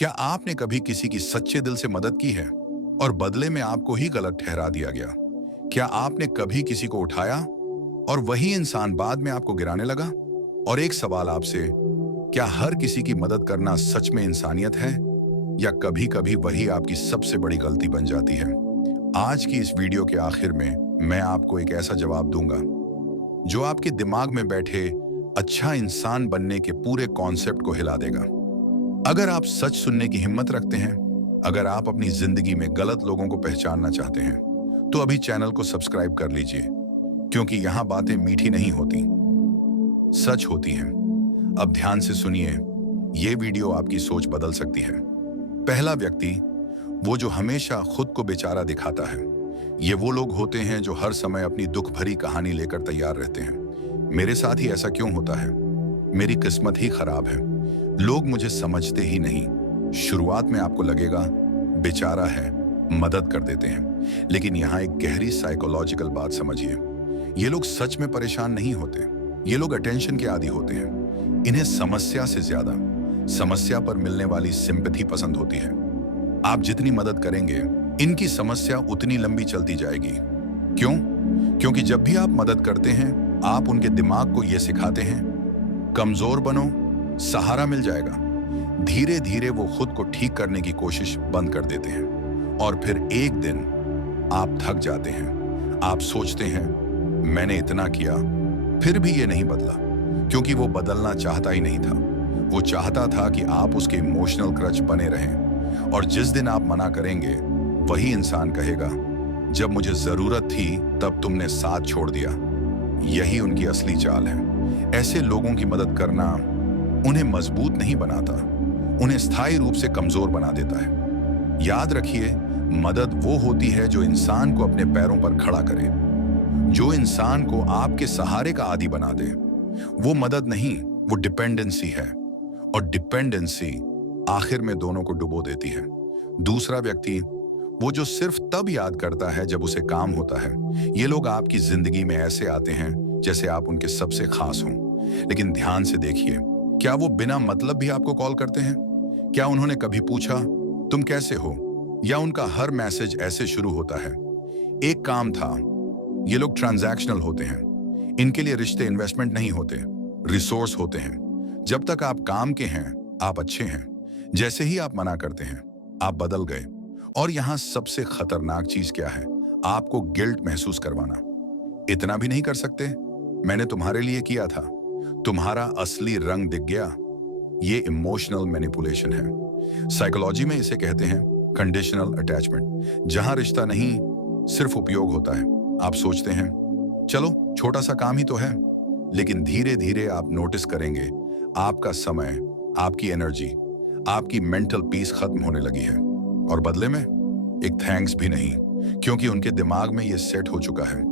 क्या आपने कभी किसी की सच्चे दिल से मदद की है और बदले में आपको ही गलत ठहरा दिया गया? क्या आपने कभी किसी को उठाया और वही इंसान बाद में आपको गिराने लगा? और एक सवाल आपसे, क्या हर किसी की मदद करना सच में इंसानियत है या कभी-कभी वही आपकी सबसे बड़ी गलती बन जाती है? आज की इस वीडियो के आखिर में मैं आपको एक ऐसा जवाब दूंगा जो आपके दिमाग में बैठे अच्छा इंसान बनने के पूरे कॉन्सेप्ट को हिला देगा। अगर आप सच सुनने की हिम्मत रखते हैं, अगर आप अपनी जिंदगी में गलत लोगों को पहचानना चाहते हैं, तो अभी चैनल को सब्सक्राइब कर लीजिए, क्योंकि यहां बातें मीठी नहीं होती, सच होती हैं। अब ध्यान से सुनिए, ये वीडियो आपकी सोच बदल सकती है। पहला व्यक्ति, वो जो हमेशा खुद को बेचारा दिखाता है। ये वो लोग होते हैं जो हर समय अपनी दुख भरी कहानी लेकर तैयार रहते हैं। मेरे साथ ही ऐसा क्यों होता है? मेरी किस्मत ही खराब है, लोग मुझे समझते ही नहीं। शुरुआत में आपको लगेगा बेचारा है, मदद कर देते हैं, लेकिन यहाँ एक गहरी साइकोलॉजिकल बात समझिए। ये लोग सच में परेशान नहीं होते, ये लोग अटेंशन के आदी होते हैं। इन्हें समस्या से ज्यादा समस्या पर मिलने वाली सिंपैथी पसंद होती है। आप जितनी मदद करेंगे, इनकी समस्या उतनी लंबी चलती जाएगी। क्यों? क्योंकि जब भी आप मदद करते हैं, आप उनके दिमाग को यह सिखाते हैं, कमजोर बनो, सहारा मिल जाएगा। धीरे धीरे वो खुद को ठीक करने की कोशिश बंद कर देते हैं और फिर एक दिन आप थक जाते हैं। आप सोचते हैं, मैंने इतना किया, फिर भी ये नहीं बदला, क्योंकि वो बदलना चाहता ही नहीं था। वो चाहता था कि आप उसके इमोशनल क्रच बने रहें, और जिस दिन आप मना करेंगे, वही इंसान कहेगा, जब मुझे जरूरत थी तब तुमने साथ छोड़ दिया। यही उनकी असली चाल है। ऐसे लोगों की मदद करना उन्हें मजबूत नहीं बनाता, उन्हें स्थायी रूप से कमजोर बना देता है। याद रखिए, मदद वो होती है जो इंसान को अपने पैरों पर खड़ा करे, जो इंसान को आपके सहारे का आदी बना दे। वो मदद नहीं, वो डिपेंडेंसी है, और डिपेंडेंसी आखिर में दोनों को डुबो देती है। दूसरा व्यक्ति, वो जो सिर्फ तब याद करता है जब उसे काम होता है। ये लोग आपकी जिंदगी में ऐसे आते हैं जैसे आप उनके सबसे खास हों, लेकिन ध्यान से देखिए, क्या वो बिना मतलब भी आपको कॉल करते हैं? क्या उन्होंने कभी पूछा तुम कैसे हो? या उनका हर मैसेज ऐसे शुरू होता है, एक काम था। ये लोग ट्रांजैक्शनल होते हैं। इनके लिए रिश्ते इन्वेस्टमेंट नहीं होते, रिसोर्स होते हैं। जब तक आप काम के हैं, आप अच्छे हैं। जैसे ही आप मना करते हैं, आप बदल गए। और यहां सबसे खतरनाक चीज क्या है? आपको गिल्ट महसूस करवाना। इतना भी नहीं कर सकते? मैंने तुम्हारे लिए किया था, तुम्हारा असली रंग दिख गया। ये इमोशनल मैनिपुलेशन है। साइकोलॉजी में इसे कहते हैं कंडीशनल अटैचमेंट, जहां रिश्ता नहीं, सिर्फ उपयोग होता है। आप सोचते हैं, चलो छोटा सा काम ही तो है, लेकिन धीरे धीरे आप नोटिस करेंगे आपका समय, आपकी एनर्जी, आपकी मेंटल पीस खत्म होने लगी है। और बदले में एक थैंक्स भी नहीं, क्योंकि उनके दिमाग में ये सेट हो चुका है,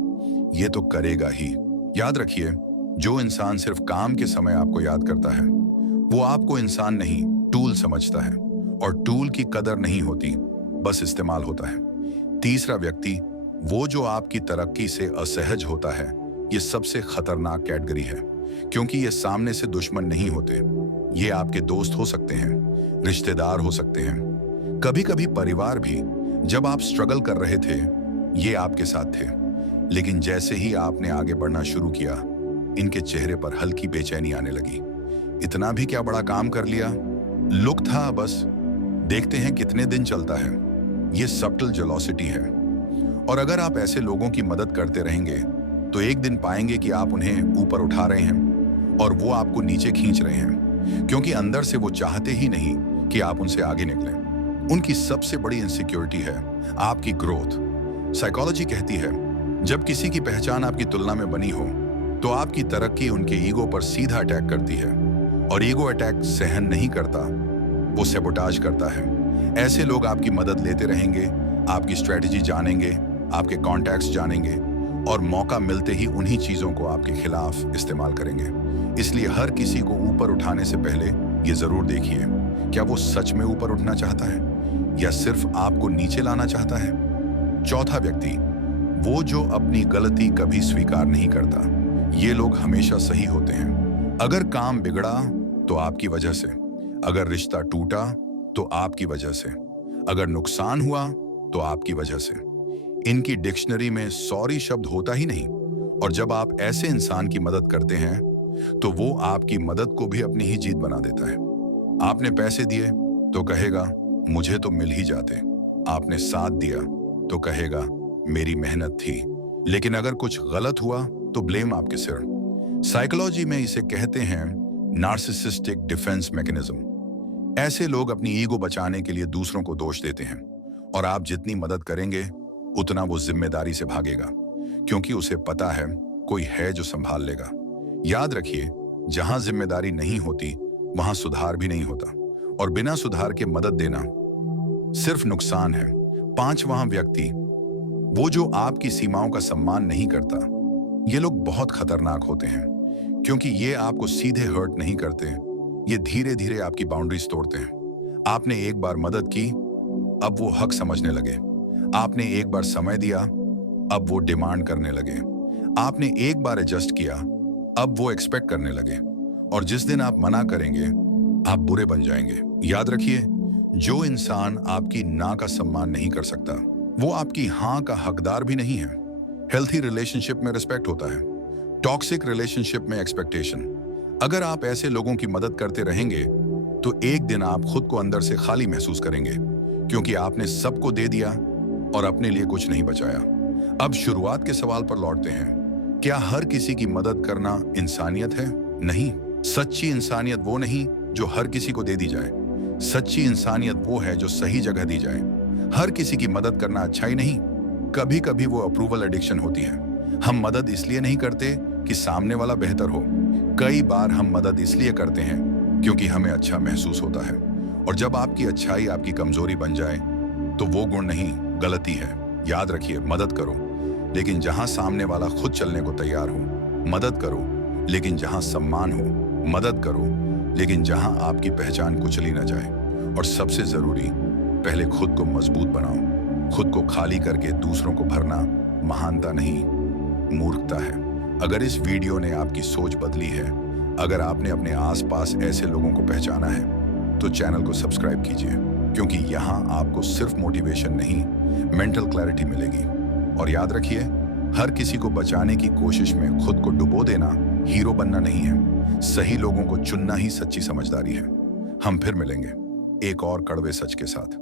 ये तो करेगा ही। याद रखिए, जो इंसान सिर्फ काम के समय आपको याद करता है, वो आपको इंसान नहीं, टूल समझता है, और टूल की कदर नहीं होती, बस इस्तेमाल होता है। तीसरा व्यक्ति, वो जो आपकी तरक्की से असहज होता है, ये सबसे खतरनाक कैटेगरी है, क्योंकि ये सामने से दुश्मन नहीं होते। ये आपके दोस्त हो सकते हैं, रिश्तेदार हो सकते हैं, कभी कभी परिवार भी। जब आप स्ट्रगल कर रहे थे, ये आपके साथ थे, लेकिन जैसे ही आपने आगे बढ़ना शुरू किया, इनके चेहरे पर हल्की बेचैनी आने लगी। इतना भी क्या बड़ा काम कर लिया, लुक था बस, देखते हैं कितने दिन चलता है। ये सब्टल जेलॉसिटी है। और अगर आप ऐसे लोगों की मदद करते रहेंगे, तो एक दिन पाएंगे कि आप उन्हें ऊपर उठा रहे हैं और वो आपको नीचे खींच रहे हैं, क्योंकि अंदर से वो चाहते ही नहीं कि आप उनसे आगे निकलें। उनकी सबसे बड़ी इनसिक्योरिटी है आपकी ग्रोथ। साइकोलॉजी कहती है, जब किसी की पहचान आपकी तुलना में बनी हो, तो आपकी तरक्की उनके ईगो पर सीधा अटैक करती है, और ईगो अटैक सहन नहीं करता, वो सैबोटाज करता है। ऐसे लोग आपकी मदद लेते रहेंगे, आपकी स्ट्रेटेजी जानेंगे, आपके कॉन्टैक्ट्स जानेंगे, और मौका मिलते ही उन्हीं चीजों को आपके खिलाफ इस्तेमाल करेंगे। इसलिए हर किसी को ऊपर उठाने से पहले ये जरूर देखिए, क्या वो सच में ऊपर उठना चाहता है या सिर्फ आपको नीचे लाना चाहता है। चौथा व्यक्ति, वो जो अपनी गलती कभी स्वीकार नहीं करता। ये लोग हमेशा सही होते हैं। अगर काम बिगड़ा तो आपकी वजह से, अगर रिश्ता टूटा तो आपकी वजह से। अगर नुकसान हुआ तो आपकी वजह से। इनकी डिक्शनरी में सॉरी शब्द होता ही नहीं। और जब आप ऐसे इंसान की मदद करते हैं तो वो आपकी मदद को भी अपनी ही जीत बना देता है। आपने पैसे दिए तो कहेगा मुझे तो मिल ही जाते। आपने साथ दिया तो कहेगा मेरी मेहनत थी। लेकिन अगर कुछ गलत हुआ तो ब्लेम आपके सिर। साइकोलॉजी में इसे कहते हैं नार्सिसिस्टिक डिफेंस मैकेनिज्म। ऐसे लोग अपनी ईगो बचाने के लिए दूसरों को दोष देते हैं, और आप जितनी मदद करेंगे उतना वो जिम्मेदारी से भागेगा, क्योंकि उसे पता है कोई है जो संभाल लेगा। याद रखिए, जहां जिम्मेदारी नहीं होती वहां सुधार भी नहीं होता, और बिना सुधार के मदद देना सिर्फ नुकसान है। पांचवां व्यक्ति, वो जो आपकी सीमाओं का सम्मान नहीं करता। ये लोग बहुत खतरनाक होते हैं, क्योंकि ये आपको सीधे हर्ट नहीं करते, ये धीरे धीरे आपकी बाउंड्रीज तोड़ते हैं। आपने एक बार मदद की, अब वो हक समझने लगे। आपने एक बार समय दिया, अब वो डिमांड करने लगे। आपने एक बार एडजस्ट किया, अब वो एक्सपेक्ट करने लगे। और जिस दिन आप मना करेंगे आप बुरे बन जाएंगे। याद रखिए, जो इंसान आपकी ना का सम्मान नहीं कर सकता वो आपकी हाँ का हकदार भी नहीं है। हेल्थी रिलेशनशिप में रिस्पेक्ट होता है, टॉक्सिक रिलेशनशिप में एक्सपेक्टेशन। अगर आप ऐसे लोगों की मदद करते रहेंगे तो एक दिन आप खुद को अंदर से खाली महसूस करेंगे, क्योंकि आपने सबको दे दिया और अपने लिए कुछ नहीं बचाया। अब शुरुआत के सवाल पर लौटते हैं। क्या हर किसी की मदद करना इंसानियत है? नहीं। सच्ची इंसानियत वो नहीं जो हर किसी को दे दी जाए। सच्ची इंसानियत वो है जो सही जगह दी जाए। हर किसी की मदद करना अच्छाई नहीं, कभी कभी वो अप्रूवल एडिक्शन होती है। हम मदद इसलिए नहीं करते कि सामने वाला बेहतर हो, कई बार हम मदद इसलिए करते हैं क्योंकि हमें अच्छा महसूस होता है। और जब आपकी अच्छाई आपकी कमजोरी बन जाए तो वो गुण नहीं, गलती है। याद रखिए, मदद करो लेकिन जहां सामने वाला खुद चलने को तैयार हो। मदद करो लेकिन जहां सम्मान हो। मदद करो लेकिन जहां आपकी पहचान कुचली न जाए। और सबसे जरूरी, पहले खुद को मजबूत बनाओ। खुद को खाली करके दूसरों को भरना महानता नहीं, मूर्खता है। अगर इस वीडियो ने आपकी सोच बदली है, अगर आपने अपने आसपास ऐसे लोगों को पहचाना है, तो चैनल को सब्सक्राइब कीजिए, क्योंकि यहाँ आपको सिर्फ मोटिवेशन नहीं, मेंटल क्लैरिटी मिलेगी। और याद रखिए, हर किसी को बचाने की कोशिश में खुद को डुबो देना हीरो बनना नहीं है। सही लोगों को चुनना ही सच्ची समझदारी है। हम फिर मिलेंगे एक और कड़वे सच के साथ।